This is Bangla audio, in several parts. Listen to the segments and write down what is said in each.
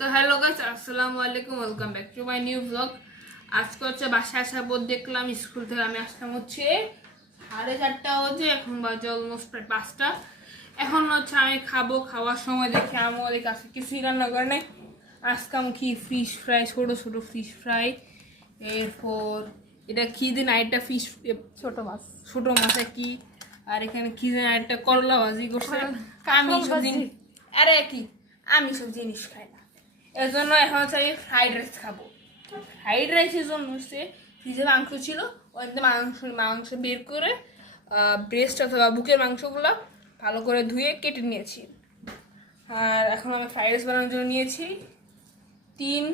তো হ্যালো গাইস আসসালামু আলাইকুম welcome back to my new vlog. আজকে হচ্ছে বাসায় আসার পর দেখলাম স্কুল থেকে আমি আসলাম হচ্ছে সাড়ে চারটা হচ্ছে এখন বাজে অলমোস্ট প্রায় পাঁচটা। এখন হচ্ছে আমি খাব খাওয়ার সময় দেখি আমাদের কাছে কিছুই রান্না করে নাই। আজকে আমি কি ফিশ ফ্রাই ছোটো ছোটো ফিশ ফ্রাই এরপর এটা কি দিন আরেকটা ফিশ ছোট মাছ। ছোট মাছে কি আর এখানে কি যেন একটা করলা ভাজি করছে আমি সব জিনিস আরে কি আমি সব জিনিস খাই না। এর জন্য এখন হচ্ছে আমি ফ্রাইড রাইস খাব। ফ্রাইড রাইসের জন্য হচ্ছে ফ্রিজে মাংস ছিল ওইতে মাংস মাংস বের করে ব্রেস্ট অথবা বুকের মাংসগুলো ভালো করে ধুয়ে কেটে নিয়েছি। আর এখন আমি ফ্রাইড রাইস বানানোর জন্য নিয়েছি তিন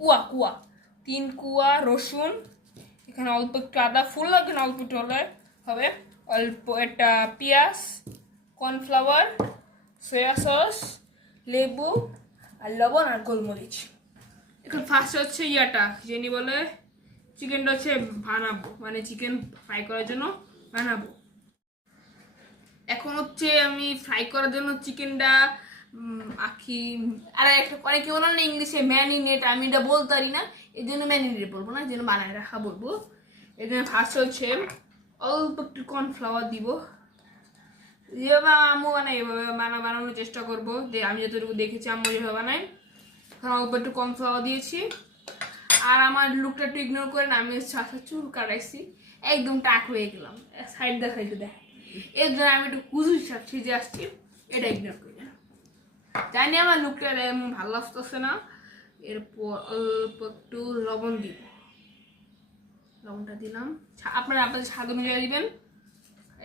কুয়া কুয়া, তিন কুয়া রসুন, এখানে অল্প একটু আদা, ফুল এখানে অল্প একটু হলে হবে। অল্প একটা পেঁয়াজ কর্নফ্লাওয়ার সয়া সস লেবু আর লবণ আর গোলমরিচ। এখন ফার্স্ট হচ্ছে ইয়াটা জেনি বলে? চিকেনটা হচ্ছে বানাবো মানে চিকেন ফ্রাই করার জন্য বানাবো। এখন হচ্ছে আমি ফ্রাই করার জন্য চিকেনটা আখি, আর একটা, অনেকে বলো না ইংলিশে ম্যানিনেট আমি এটা বলতে পারি না এই জন্য ম্যানিনেট বলব না এই জন্য বানায় রাখা বলব। এই জন্য ফার্স্ট হচ্ছে অল্প একটু কর্নফ্লাওয়ার দিব। আম্মু বানাই, এভাবে বানা বানানোর চেষ্টা করব। যে আমি যতটুকু দেখেছি, আম্মু যেভাবে বানাই এখন অল্প একটু কর্নফ্লাওয়ার দিয়েছি। আর আমার লুকটা একটু ইগনোর করে না আমি ছাসা চুল কাটাইছি। একদম টাক হয়ে গেলাম। সাইড দেখা একটু দেখ। এর জন্য আমি একটু কুজু হিসাব সিজে আসছি, এটা ইগনোর করি জানি আমার লুকটা এমন ভালো আসতেছে না। এরপর অল্প একটু লবণ দিব লবণটা দিলাম। আপনারা আপনাদের স্বাদ অনুযায়ী দিবেন।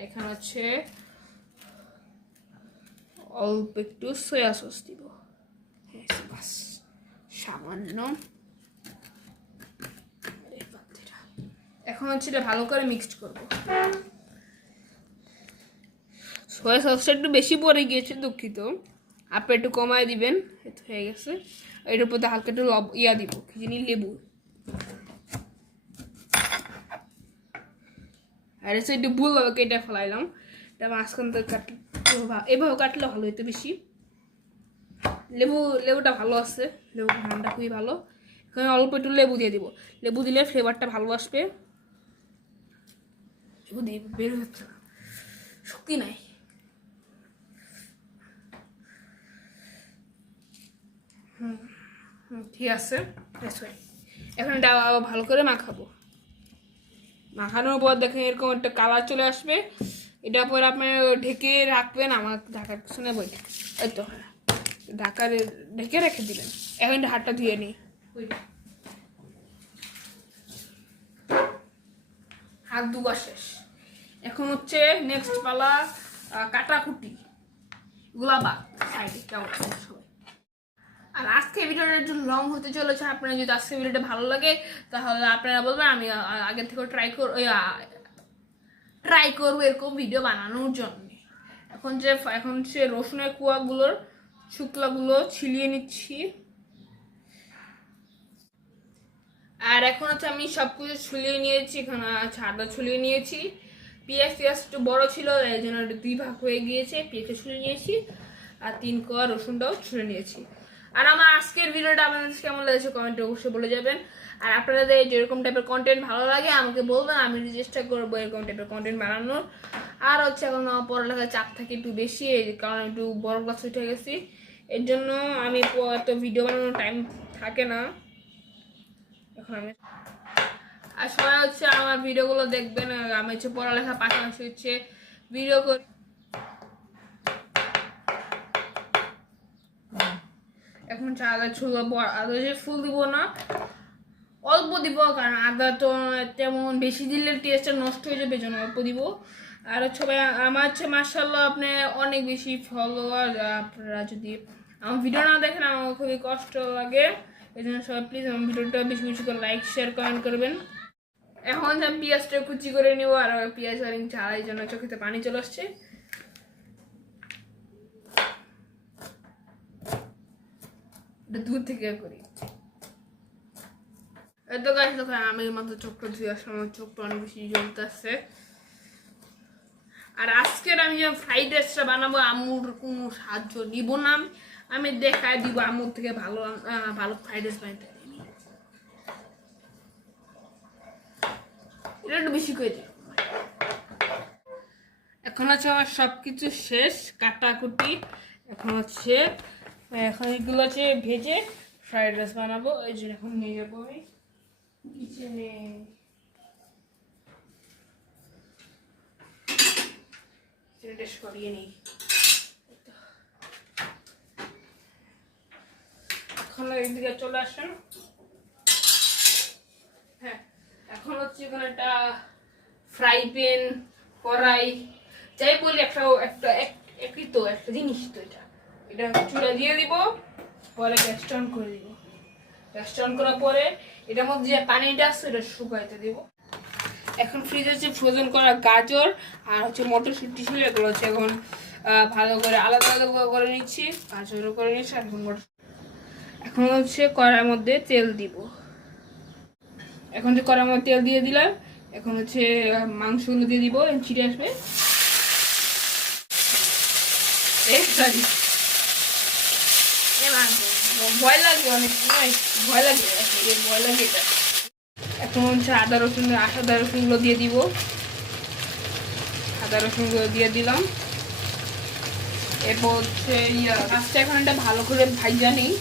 এখানে হচ্ছে অল্প একটু সয়া সস দিব। হ্যাঁ, বাস সামান্য। এখন হচ্ছে এটা ভালো করে মিক্সড করব। সয়া সসটা একটু বেশি পড়ে গিয়েছে দুঃখিত। আপনি একটু কমায় দিবেন হয়ে গেছে। এটার উপর হালকা একটু লব ইয়া দিব কি জানি লেবু। আর এসে একটু ভুলভাবে কেটে ফেলাইলাম। এটা মাঝখান থেকে কাটলে এভাবে কাটলে ভালো হইতো বেশি। লেবু, লেবুটা ভালো আছে লেবু ঘ্রাণটা খুবই ভালো। এখানে অল্প একটু লেবু দিয়ে দিব। লেবু দিলে ফ্লেভারটা ভালো আসবে। লেবু দিয়ে বের হচ্ছে শক্তি নাই। হুম ঠিক আছে. এখন এটা আবার ভালো করে মাখাবো। মাখানোর পর দেখেন এরকম একটা কালার চলে আসবে। এটা পরে আপনি ঢেকে রাখবেন, আমার ঢাকার পিছনে বই। এই তো ঢাকা ঢেকে রেখে দিলেন। এখন হাতটা ধুয়ে নিই। হাত দুবার শেষ। এখন হচ্ছে নেক্সট পালা কাটাকুটি। এগুলা বা সাইডে কেমন আর আজকে ভিডিওটা একটু লং হতে চলেছে আপনার যদি আজকে ভিডিওটা ভালো লাগে, তাহলে আপনারা বলবেন, আমি আগে থেকে ট্রাই কর ট্রাই করব, এরকম ভিডিও বানানোর জন্য। এখন যে, এখন সে রসুনের কুয়াগুলোর শুক্লাগুলো ছিলিয়ে নিচ্ছি। আর এখন হচ্ছে আমি সব কিছু ছুলিয়ে নিয়েছি, এখানে আছে আদা ছুলিয়ে নিয়েছি। পেঁয়াজ পেঁয়াজ একটু বড় ছিল, এই জন্য দুই ভাগ হয়ে গিয়েছে, পেঁয়াজটা ছুলে নিয়েছি। আর তিন কোয়া রসুনটাও ছুলে নিয়েছি। আর আমার আজকের ভিডিওটা আপনাদের কেমন লেগেছে কমেন্টে অবশ্যই বলে যাবেন। আর আপনাদের যেরকম টাইপের কন্টেন্ট ভালো লাগে, আমাকে বলবেন, আমি চেষ্টা করব এরকম টাইপের কন্টেন্ট বানানোর। আর হচ্ছে এখন আমার পড়ালেখার চাপ থাকে একটু বেশি কারণ একটু বড় ক্লাস উঠে গেছি। এর জন্য আমি এত ভিডিও বানানোর টাইম থাকে না। এখন আমি আর সবাই হচ্ছে আমার ভিডিওগুলো দেখবেন আমি হচ্ছে পড়ালেখা পাশাপাশি হচ্ছে ভিডিও করি এখন হচ্ছে আদা ছুলো আদা যে ফুল দিব না। অল্প দিব, কারণ আদা তো তেমন বেশি দিলে টেস্টটা নষ্ট হয়ে যাবে জন্য অল্প দিব। আর হচ্ছে আমার হচ্ছে মার্শাল্লাহ আপনি অনেক বেশি ফলোয়ার আপনারা যদি আমার ভিডিও না দেখেন, আমার খুবই কষ্ট লাগে। এই জন্য সবাই প্লিজ আমার ভিডিওটা বেশি বেশি করে লাইক শেয়ার কমেন্ট করবেন। এখন আমি পেঁয়াজটা কুচি করে নিব, আর পেঁয়াজ আর ঝাড়াই জন্য চোখেতে পানি চলে আসছে। দূর থেকে করি। এত গাছ দেখো আমি মাত্র চোখটা ধুয়ে আসলাম, আমার চোখটা অনেক বেশি জ্বলতেছে। আর আজকের আমি যে ফ্রাইড রাইসটা বানাবো, আম্মুর কোনো সাহায্য নিব না আমি। দেখাই দিব আমুর থেকে ভালো ভালো ফ্রাইড রাইস বানাতে। এটা একটু বেশি করে দিই এখন হচ্ছে আমার সব কিছু শেষ, কাটাকুটি। এখন হচ্ছে এখন এগুলো হচ্ছে ভেজে ফ্রাইড রাইস বানাবো, এই জন্য এখন নিয়ে যাব আমি। কিচেনে। করিয়ে নিই। চলে আসেন। হ্যাঁ এখন হচ্ছে একটা ফ্রাই প্যান, কড়াই, যাই বলি, একটা একটা, এক- একই তো, একটা জিনিস তো এটা। এটা চুলা দিয়ে দিব পরে গ্যাস অন করে দিব। গ্যাস অন করার পরে এটার মধ্যে যে পানিটা আছে এটা শুকাইতে দিব। এখন ফ্রিজে হচ্ছে ফ্রোজেন করা গাজর আর হচ্ছে মটরশুটি ছিল এগুলো হচ্ছে এখন ভালো করে আলাদা আলাদা করে নিচ্ছি গাজরও করে নিচ্ছি আর এখন এখন হচ্ছে কড়ার মধ্যে তেল দিব। এখন যে কড়ার মধ্যে তেল দিয়ে দিলাম এখন হচ্ছে মাংসগুলো দিয়ে দিব ছিটে আসবে। এ, sorry। ভয় লাগে এখন হচ্ছে আদা রসুন, আদা রসুনগুলো দিয়ে দিব। আদা রসুনগুলো দিয়ে দিলাম। এরপর হচ্ছে মাছটা এখন এটা ভালো করে ভাইজা নিই।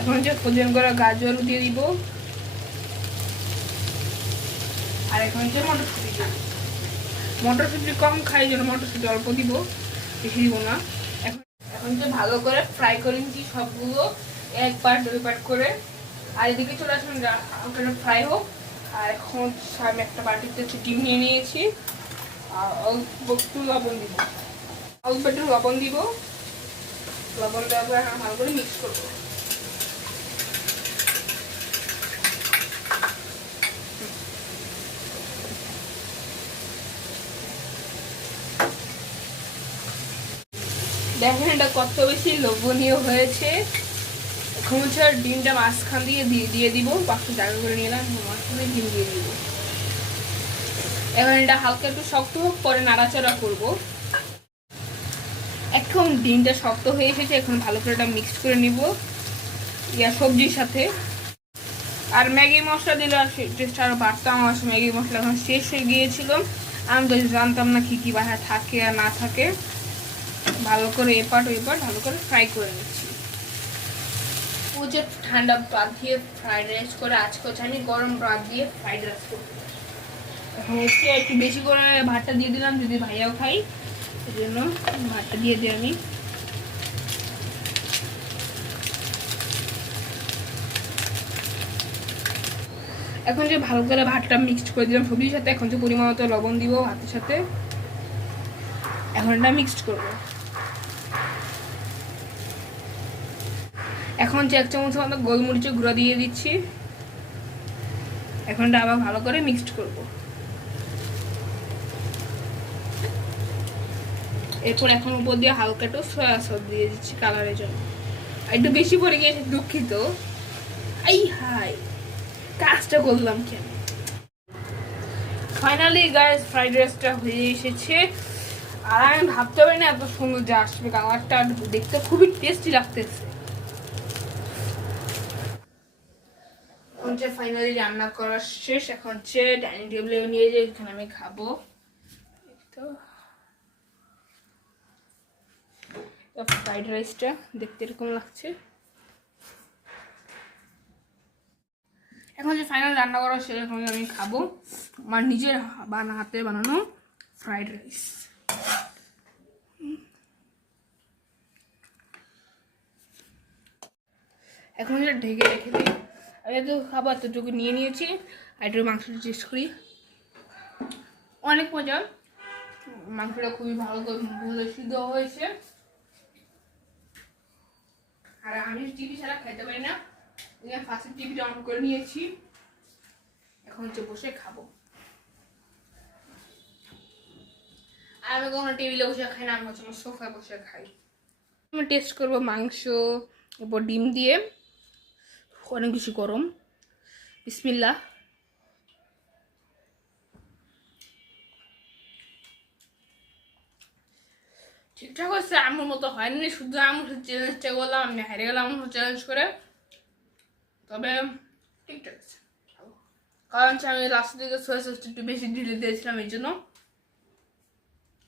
এখন হচ্ছে ফোজন করা গাজর দিয়ে দিব। আর এখন হচ্ছে মটরশুঁটি। মটরশুঁটি কম খাই, জন্য মটরশুঁটি অল্প দিব, বেশি দিব না। এখন এখন যে ভালো করে ফ্রাই করে নিচ্ছি সবগুলো, এক পার্ট দুই পার্ট করে। আর এদিকে চলে আসুন ওখানে ফ্রাই হোক। আর এখন আমি একটা বাটিতে হচ্ছে ডিম নিয়ে নিয়েছি। আর অল্প একটু লবণ দিব। অল্প একটু লবণ দিব। লবণ দেওয়ার পরে ভালো করে মিক্স করব। দেখেন এটা কত বেশি লোভনীয় হয়েছে। এখন হচ্ছে ডিমটা মাঝখান দিয়ে দিয়ে দিয়ে দিব। বাকি জায়গা করে নিলাম মাঝখানে ডিম দিয়ে দিব। এবার এটা হালকা একটু শক্ত হোক, পরে নাড়াচাড়া করব। এখন ডিমটা শক্ত হয়ে এসেছে, এখন ভালো করে এটা মিক্স করে নিব। ইয়া সবজির সাথে। আর ম্যাগি মশলা দিলে আর টেস্ট আরও বাড়তাম আমার ম্যাগি মশলা এখন শেষ হয়ে গিয়েছিল। আমি তো জানতাম না কী কী বাসায় থাকে আর না থাকে। ভালো করে এপাট ওইপাট ভালো করে ফ্রাই করে নিচ্ছি। ও যে ঠান্ডা ভাত দিয়ে ফ্রাইড রাইস করে আজকে হচ্ছে আমি গরম ভাত দিয়ে ফ্রাইড রাইস করব। হচ্ছে একটু বেশি করে ভাতটা দিয়ে দিলাম যদি ভাইয়াও খাই এই জন্য ভাতটা দিয়ে দিই আমি। এখন যে ভালো করে ভাতটা মিক্সড করে দিলাম সবজির সাথে এখন যে পরিমাণ মতো লবণ দিব ভাতের সাথে এখন এটা মিক্সড করব। এখন যে এক চামচ মতো গোলমরিচের গুঁড়া দিয়ে দিচ্ছি। এখন এটা আবার ভালো করে মিক্সড করব। এরপর এখন উপর দিয়ে হালকা একটু সয়া সস দিয়ে দিচ্ছি কালারের জন্য। একটু বেশি পড়ে গিয়েছে, দুঃখিত। আই হাই কাজটা করলাম কেন? ফাইনালি গাইস ফ্রাইড রাইসটা হয়ে এসেছে। আর আমি ভাবতে পারি না এত সুন্দর যে আসবে। কালারটা দেখতে খুবই টেস্টি লাগতেছে। হচ্ছে ফাইনালি রান্না করা শেষ, এখন হচ্ছে ডাইনিং টেবিলে নিয়ে যাই, এখানে আমি খাব। তো ফ্রাইড রাইসটা দেখতে এরকম লাগছে। এখন যে ফাইনাল রান্না করা এখন আমি খাব আমার নিজের বানা, হাতে বানানো ফ্রাইড রাইস এখন ঢেকে রেখে দিই। আমি তো খাবার এতটুকু নিয়ে নিয়েছি, আর একটু মাংসটা টেস্ট করি। অনেক মজা। মাংসটা খুবই ভালো করে সিদ্ধ হয়েছে। আর আমি টিভি ছাড়া খাইতে পারি না। ফার্স্ট টিভিটা অন করে নিয়েছি। এখন হচ্ছে বসে খাব। আর আমি কখনো টেবিলে বসে খাই না, আমি হচ্ছে আমার সোফায় বসে খাই। আমি টেস্ট করব মাংস, এরপর ডিম দিয়ে। অনেক বেশি গরম। বিসমিল্লা ঠিকঠাক হচ্ছে আমার মতো হয়নি, শুধু আমার চ্যালেঞ্জটা করলাম আমি হেরে গেলাম আমার চ্যালেঞ্জ করে। তবে ঠিকঠাক আছে কারণ হচ্ছে আমি লাস্টের দিকে সোয়া সস একটু বেশি ঢিলে দিয়েছিলাম, এই জন্য।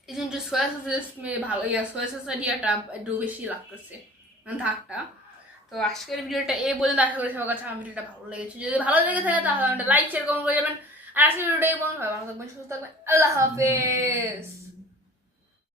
এই জন্য সোয়া সস ভালো সোয়া সসের ইয়াটা একটু বেশি লাগতেছে মানে ধাকটা তো আজকের ভিডিওটা এই বলতে আশা করি সবার কাছে আমার ভিডিওটা ভালো লেগেছে। যদি ভালো লেগে থাকে তাহলে লাইক শেয়ার কমেন্ট করে যাবেন। আর আজকের ভিডিওটা এই বলুন ভালো থাকবেন, সুস্থ থাকবেন। আল্লাহ হাফেজ।